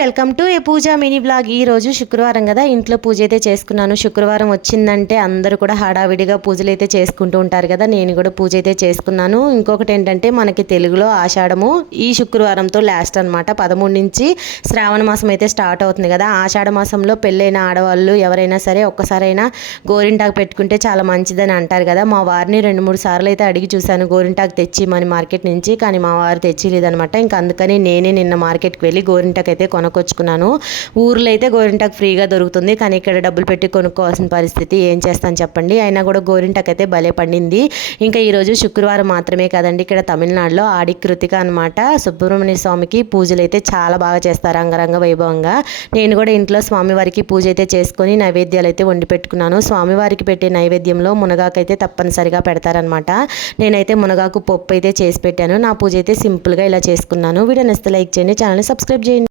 Welcome to a Pooja mini blog. ఈ రోజు శుక్రవారం కదా, ఇంట్లో పూజ అయితే చేసుకున్నాను. శుక్రవారం వచ్చిందంటే అందరూ కూడా హడావిడిగా పూజలు అయితే చేసుకుంటూ ఉంటారు కదా, నేను కూడా పూజ అయితే చేసుకున్నాను. ఇంకొకటి ఏంటంటే మనకి తెలుగులో ఆషాఢము ఈ శుక్రవారంతో లాస్ట్ అనమాట. 13 నుంచి శ్రావణ మాసం అయితే స్టార్ట్ అవుతుంది కదా. ఆషాఢ మాసంలో పెళ్ళైన ఆడవాళ్ళు ఎవరైనా సరే ఒక్కసారైనా గోరింటాకు పెట్టుకుంటే చాలా మంచిదని అంటారు కదా. మా వారిని 2-3 సార్లు అయితే అడిగి చూశాను గోరింటాకు తెచ్చి మన మార్కెట్ నుంచి, కానీ మా వారు తెచ్చిలేదనమాట. ఇంకా అందుకని నేనే నిన్న మార్కెట్కి వెళ్ళి గోరింటాకు అయితే కొనుక్కొచ్చుకున్నాను. ఊర్లో అయితే గోరింటాకు ఫ్రీగా దొరుకుతుంది, కానీ ఇక్కడ డబ్బులు పెట్టి కొనుక్కోవాల్సిన పరిస్థితి. ఏం చేస్తాను చెప్పండి. అయినా కూడా గోరింటాకు అయితే భలే పండింది. ఇంకా ఈరోజు శుక్రవారం మాత్రమే కదండి, ఇక్కడ తమిళనాడులో ఆడి కృతిక అనమాట. సుబ్రహ్మణ్య స్వామికి పూజలు అయితే చాలా బాగా చేస్తారు అంగరంగ వైభవంగా. నేను కూడా ఇంట్లో స్వామివారికి పూజ అయితే చేసుకొని నైవేద్యాలు అయితే వండి పెట్టుకున్నాను. స్వామివారికి పెట్టే నైవేద్యంలో మునగాకైతే తప్పనిసరిగా పెడతారనమాట. నేనైతే మునగాకు పప్పు అయితే చేసి పెట్టాను. నా పూజ అయితే సింపుల్గా ఇలా చేసుకున్నాను. వీడియో నచ్చితే లైక్ చేయండి, ఛానల్ని సబ్స్క్రైబ్ చేయండి.